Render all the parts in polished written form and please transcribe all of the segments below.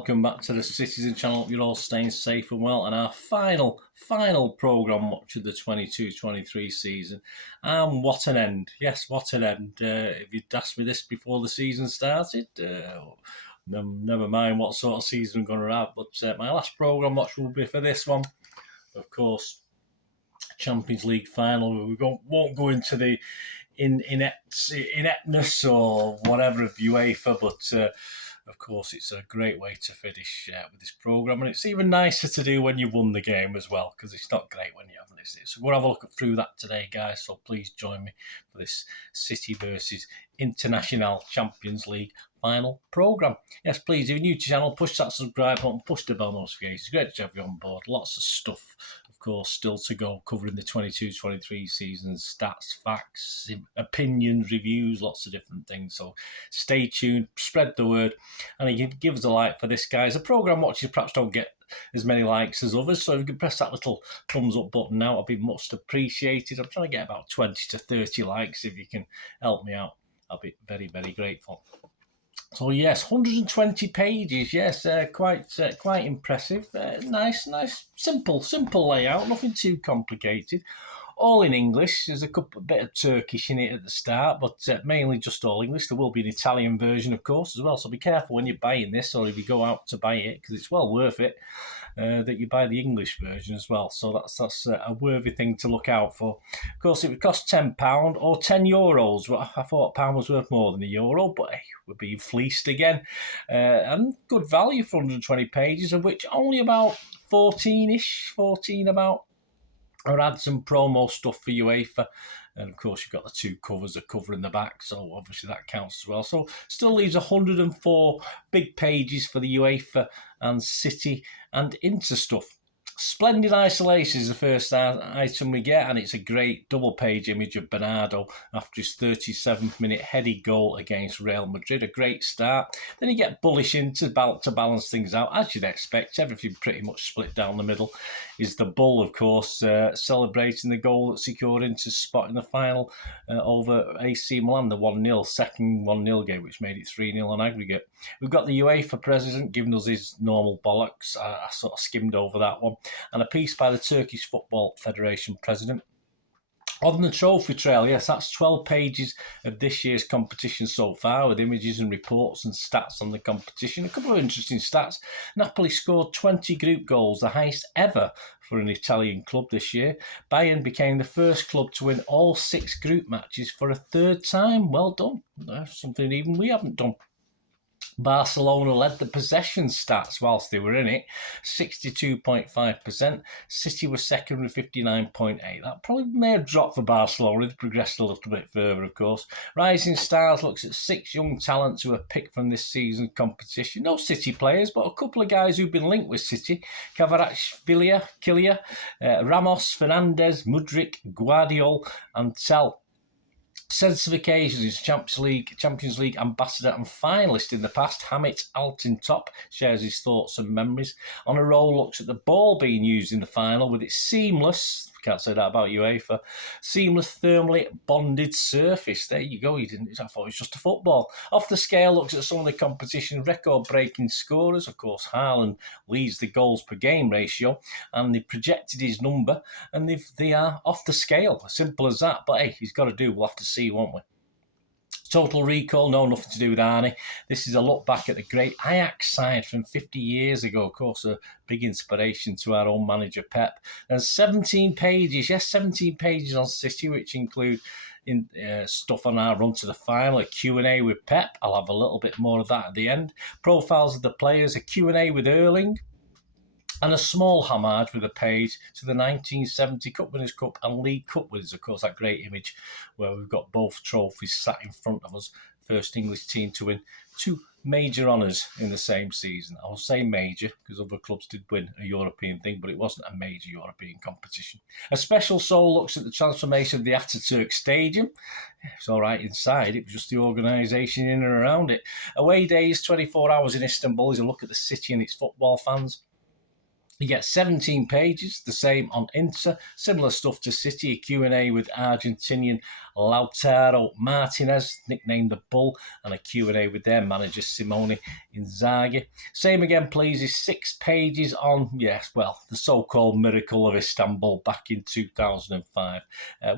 welcome back to the Citizen channel. You're all staying safe and well, and our final programme watch of the 22-23 season. And what an end. Yes, what an end. If you'd asked me this before the season started, never mind what sort of season we're going to have, but my last programme watch will be for this one. Of course, Champions League final. We won't go into the ineptness or whatever of UEFA, but of course, it's a great way to finish with this programme, and it's even nicer to do when you've won the game as well, because it's not great when you haven't, is it? So we'll have a look through that today, guys, so please join me for this City versus International Champions League final programme. Yes, please, if you're new to the channel, push that subscribe button, push the bell notification. It's great to have you on board. Lots of stuff, of course, still to go, covering the 22-23 season, stats, facts, opinions, reviews, lots of different things. So stay tuned, spread the word, and you can give us a like for this, guys. A programme watchers perhaps don't get as many likes as others, so if you can press that little thumbs up button now, I'll be much appreciated. I'm trying to get about 20 to 30 likes. If you can help me out, I'll be very, very grateful. So yes, 120 pages. Yes, quite impressive. Nice, simple layout. Nothing too complicated. All in English. There's a bit of Turkish in it at the start, but mainly just all English. There will be an Italian version, of course, as well. So be careful when you're buying this, or if you go out to buy it, because it's well worth it. That you buy the English version as well. So that's a worthy thing to look out for. Of course, it would cost £10 or €10. Well, I thought £1 was worth more than €1, but hey, we're being fleeced again. And good value for 120 pages, of which only about 14 about are ads and promo stuff for UEFA. And of course, you've got the two covers, a cover in the back, so obviously that counts as well. So still leaves 104 big pages for the UEFA and City and Inter stuff. Splendid isolation is the first item we get, and it's a great double-page image of Bernardo after his 37th minute heady goal against Real Madrid. A great start. Then you get bullish into to balance things out, as you'd expect. Everything pretty much split down the middle. Is the Bull, of course, celebrating the goal that secured Inter's spot in the final over AC Milan, the 1-0, second 1-0 game, which made it 3-0 on aggregate. We've got the UEFA president giving us his normal bollocks. I sort of skimmed over that one. And a piece by the Turkish Football Federation president. On the trophy trail, yes, that's 12 pages of this year's competition so far, with images and reports and stats on the competition. A couple of interesting stats. Napoli scored 20 group goals, the highest ever for an Italian club this year. Bayern became the first club to win all 6 group matches for a third time. Well done. Something even we haven't done. Barcelona led the possession stats whilst they were in it, 62.5%. City was second with 59.8%. That probably may have dropped for Barcelona. They've progressed a little bit further, of course. Rising Stars looks at 6 young talents who are picked from this season's competition. No City players, but a couple of guys who've been linked with City. Kvaratskhelia, Kylian, Ramos, Fernandes, Mudryk, Guardiola and Tel. Sense of occasion is Champions League ambassador and finalist in the past. Hamit Altintop shares his thoughts and memories. On a roll, looks at the ball being used in the final with its seamless, can't say that about UEFA, seamless thermally bonded surface. There you go. I thought it was just a football. Off the scale, looks at some of the competition record-breaking scorers. Of course, Haaland leads the goals per game ratio, and they projected his number, and they are off the scale. Simple as that. But hey, he's got to do. We'll have to see, won't we? Total recall, no, nothing to do with Arnie. This is a look back at the great Ajax side from 50 years ago. Of course, a big inspiration to our own manager, Pep. And 17 pages, yes, 17 pages on City, which include stuff on our run to the final, a Q&A with Pep. I'll have a little bit more of that at the end. Profiles of the players, a Q&A with Erling, and a small homage with a page to the 1970 Cup Winners' Cup and League Cup winners. Of course, that great image where we've got both trophies sat in front of us. First English team to win 2 major honours in the same season. I'll say major because other clubs did win a European thing, but it wasn't a major European competition. A Special Soul looks at the transformation of the Ataturk Stadium. It's all right inside. It was just the organisation in and around it. Away days, 24 hours in Istanbul is a look at the city and its football fans. You get 17 pages, the same on Inter, similar stuff to City, a Q&A with Argentinian Lautaro Martinez, nicknamed the Bull, and a Q&A with their manager Simone Inzaghi. Same again, please, is 6 pages on, the so-called miracle of Istanbul back in 2005.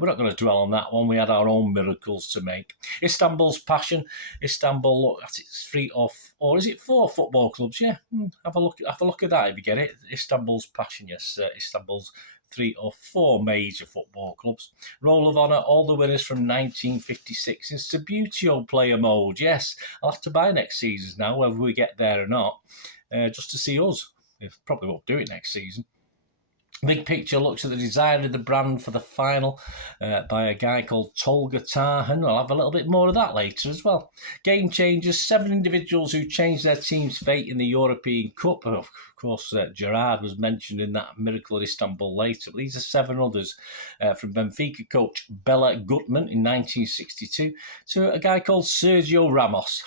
We're not going to dwell on that one. We had our own miracles to make. Istanbul's passion. Istanbul, look at its 3 or is it 4 football clubs? Yeah, have a look at that if you get it. Istanbul's passion, yes. Istanbul's 3 or 4 major football clubs. Roll of Honour, all the winners from 1956 in Subbuteo player mode. Yes, I'll have to buy next season now, whether we get there or not, just to see us. We probably won't do it next season. Big Picture looks at the design of the brand for the final by a guy called Tolga Tarhan. I'll have a little bit more of that later as well. Game Changers, 7 individuals who changed their team's fate in the European Cup. Of course, Gerrard was mentioned in that miracle at Istanbul later. But these are 7 others, from Benfica coach Bela Gutmann in 1962 to a guy called Sergio Ramos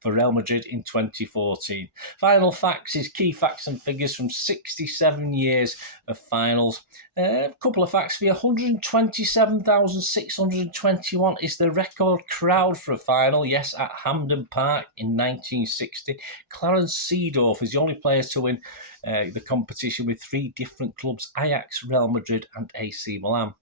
for Real Madrid in 2014. Final facts is key facts and figures from 67 years of finals. A couple of facts for you. 127,621 is the record crowd for a final, yes, at Hampden Park in 1960. Clarence Seedorf is the only player to win the competition with 3 different clubs, Ajax, Real Madrid and AC Milan.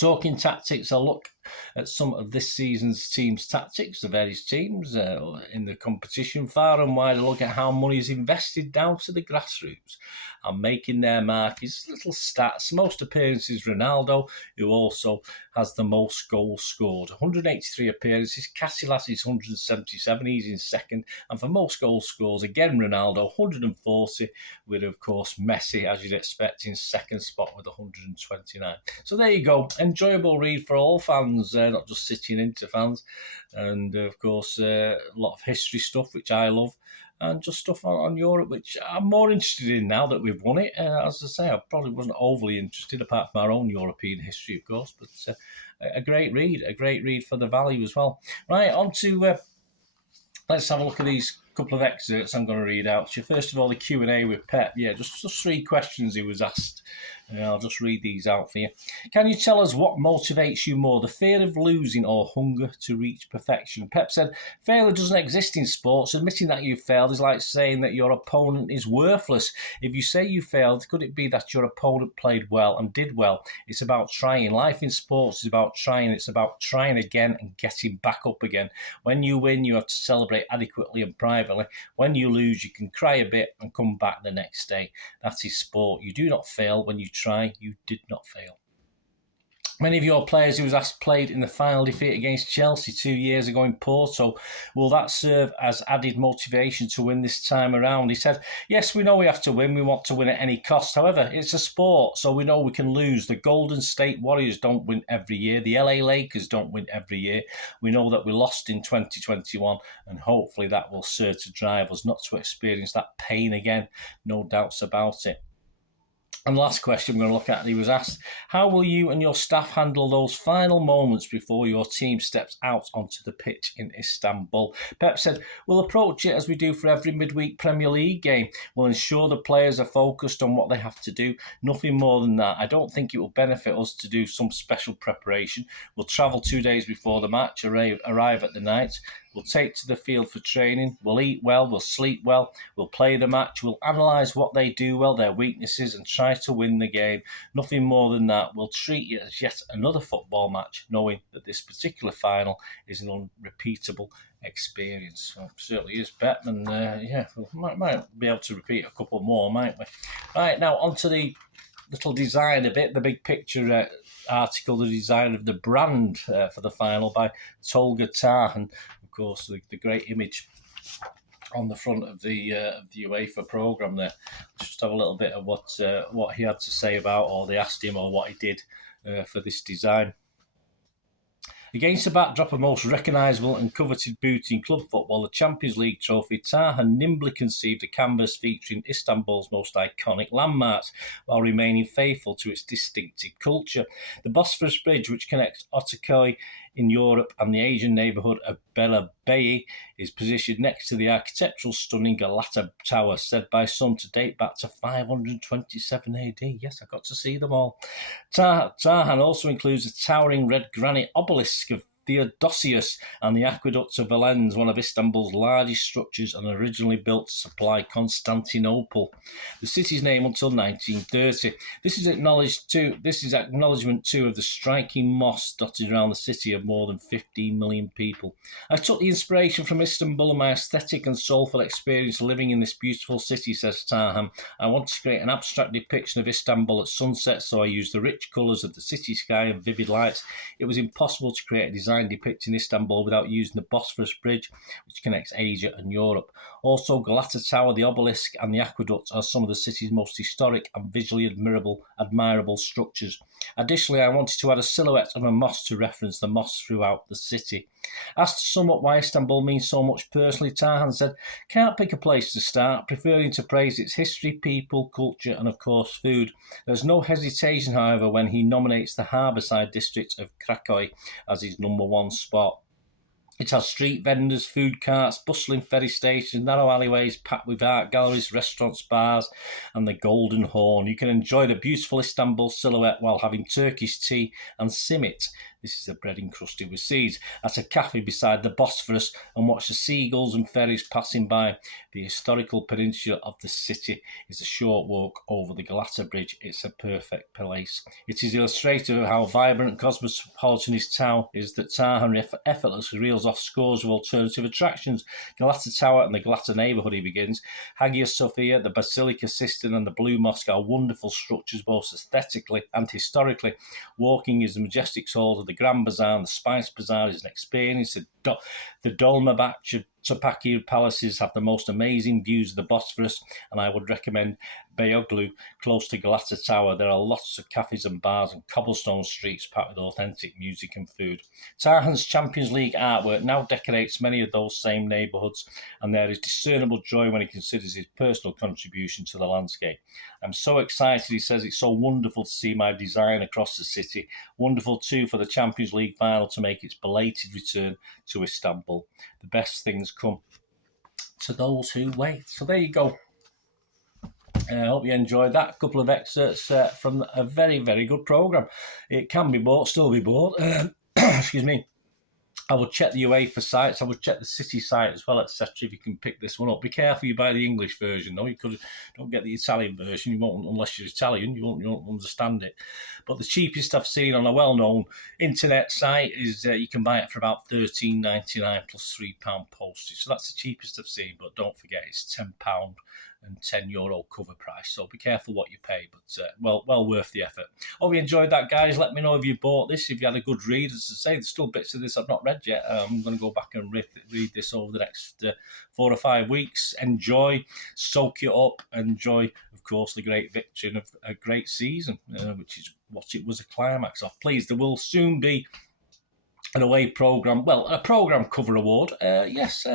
Talking tactics, I'll look at some of this season's team's tactics, the various teams in the competition, far and wide. A look at how money is invested down to the grassroots and making their mark. His little stats, most appearances Ronaldo, who also has the most goals scored. 183 appearances, Casillas is 177, he's in second. And for most goals scores, again Ronaldo, 140, with of course Messi, as you'd expect, in second spot with 129. So there you go, enjoyable read for all fans, not just City and Inter fans. And of course, a lot of history stuff, which I love, and just stuff on Europe, which I'm more interested in now that we've won it. As I say, I probably wasn't overly interested, apart from our own European history, of course, but a great read for the value as well. Right, on to, let's have a look at these couple of excerpts I'm going to read out to you. First of all, the Q&A with Pep. Yeah, just 3 questions he was asked. I'll just read these out for you. Can you tell us what motivates you more, the fear of losing or hunger to reach perfection? Pep said, failure doesn't exist in sports. Admitting that you failed is like saying that your opponent is worthless. If you say you failed, could it be that your opponent played well and did well? It's about trying. Life in sports is about trying. It's about trying again and getting back up again. When you win, you have to celebrate adequately and privately. When you lose, you can cry a bit and come back the next day. That is sport. You do not fail when you try. You did not fail. Many of your players who was asked played in the final defeat against Chelsea 2 years ago in Porto. Will that serve as added motivation to win this time around? He said, yes, we know we have to win. We want to win at any cost. However, it's a sport, so we know we can lose. The Golden State Warriors don't win every year. The LA Lakers don't win every year. We know that we lost in 2021, and hopefully that will serve to drive us not to experience that pain again. No doubts about it. And last question we're going to look at, he was asked, how will you and your staff handle those final moments before your team steps out onto the pitch in Istanbul? Pep said, we'll approach it as we do for every midweek Premier League game. We'll ensure the players are focused on what they have to do. Nothing more than that. I don't think it will benefit us to do some special preparation. We'll travel 2 days before the match, arrive at the night. We'll take to the field for training. We'll eat well. We'll sleep well. We'll play the match. We'll analyse what they do well, their weaknesses, and try to win the game. Nothing more than that. We'll treat it as yet another football match, knowing that this particular final is an unrepeatable experience. So it certainly is, Pep, and we might be able to repeat a couple more, might we? Right, now on to the little design a bit, the big picture article, the design of the brand for the final by Tolga Tarhan. Of course, the great image on the front of the UEFA programme there. Let's just have a little bit of what he had to say about, or they asked him, or what he did for this design. Against the backdrop of most recognisable and coveted booty in club football, the Champions League trophy, Tarhan nimbly conceived a canvas featuring Istanbul's most iconic landmarks while remaining faithful to its distinctive culture. The Bosphorus Bridge, which connects Ortaköy in Europe, and the Asian neighbourhood of Bela-Bayi is positioned next to the architectural stunning Galata Tower, said by some to date back to 527 AD. Yes, I got to see them all. Tarhan also includes a towering red granite obelisk of Theodosius and the aqueduct of Valens, one of Istanbul's largest structures and originally built to supply Constantinople. The city's name until 1930. This is acknowledgement too of the striking mosques dotted around the city of more than 15 million people. I took the inspiration from Istanbul and my aesthetic and soulful experience living in this beautiful city, says Tarhan. I want to create an abstract depiction of Istanbul at sunset, so I used the rich colours of the city sky and vivid lights. It was impossible to create a design depicting Istanbul without using the Bosphorus Bridge, which connects Asia and Europe. Also, Galata Tower, the obelisk, and the aqueduct are some of the city's most historic and visually admirable structures. Additionally, I wanted to add a silhouette of a mosque to reference the mosques throughout the city. Asked to sum up why Istanbul means so much personally, Tarhan said, "Can't pick a place to start, preferring to praise its history, people, culture, and of course food. There's no hesitation, however, when he nominates the harbourside district of Krakow as his number one spot. It has street vendors, food carts, bustling ferry stations, narrow alleyways packed with art galleries, restaurants, bars, and the Golden Horn. You can enjoy the beautiful Istanbul silhouette while having Turkish tea and simit. This is the bread encrusted with seeds, at a cafe beside the Bosphorus, and watch the seagulls and ferries passing by. The historical peninsula of the city is a short walk over the Galata Bridge. It's a perfect place." It is illustrative of how vibrant and cosmopolitan his town is that Tarhan effortlessly reels off scores of alternative attractions. Galata Tower and the Galata neighbourhood, he begins. Hagia Sophia, the Basilica Sistine, and the Blue Mosque are wonderful structures, both aesthetically and historically. Walking is the majestic halls of the Grand Bazaar, and the Spice Bazaar is an experience. The Dolmabahce Topkapi palaces have the most amazing views of the Bosphorus, and I would recommend Beyoğlu, close to Galata Tower. There are lots of cafes and bars and cobblestone streets packed with authentic music and food. Tarhan's Champions League artwork now decorates many of those same neighbourhoods, and there is discernible joy when he considers his personal contribution to the landscape. "I'm so excited," he says. "It's so wonderful to see my design across the city. Wonderful too for the Champions League final to make its belated return to Istanbul. The best things come to those who wait." So there you go. I hope you enjoyed that. A couple of excerpts from a very, very good programme. It can be bought, still be bought. Excuse me. I would check the UEFA sites. I would check the City site as well, etc. If you can pick this one up. Be careful you buy the English version, though. Don't get the Italian version. You won't, unless you're Italian. You won't understand it. But the cheapest I've seen on a well-known internet site is you can buy it for about $13.99 plus £3 postage. So that's the cheapest I've seen. But don't forget, it's £10 and €10 cover price. So be careful what you pay, but well worth the effort. Hope you enjoyed that, guys. Let me know if you bought this, if you had a good read. As I say, there's still bits of this I've not read yet. I'm going to go back and read this over the next 4 or 5 weeks. Enjoy, soak it up, enjoy, of course, the great victory of a great season, which is what it was a climax of. Please, there will soon be an away programme, a programme cover award. Yes,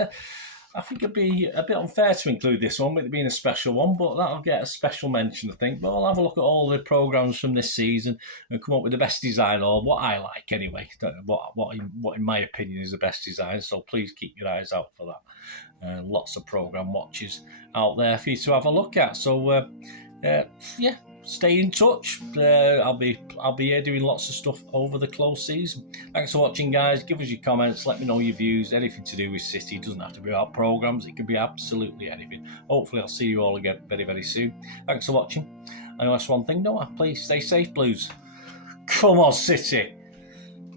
I think it'd be a bit unfair to include this one with it being a special one, but that'll get a special mention, I think. But I'll have a look at all the programmes from this season and come up with the best design, or what I like anyway. What in my opinion is the best design. So please keep your eyes out for that. Lots of programme watches out there for you to have a look at. So yeah. Stay in touch. I'll be here doing lots of stuff over the close season. Thanks for watching, guys. Give us your comments. Let me know your views. Anything to do with City. It doesn't have to be about programmes. It can be absolutely anything. Hopefully, I'll see you all again very, very soon. Thanks for watching. I know that's one thing. No, please stay safe, Blues. Come on, City.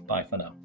Bye for now.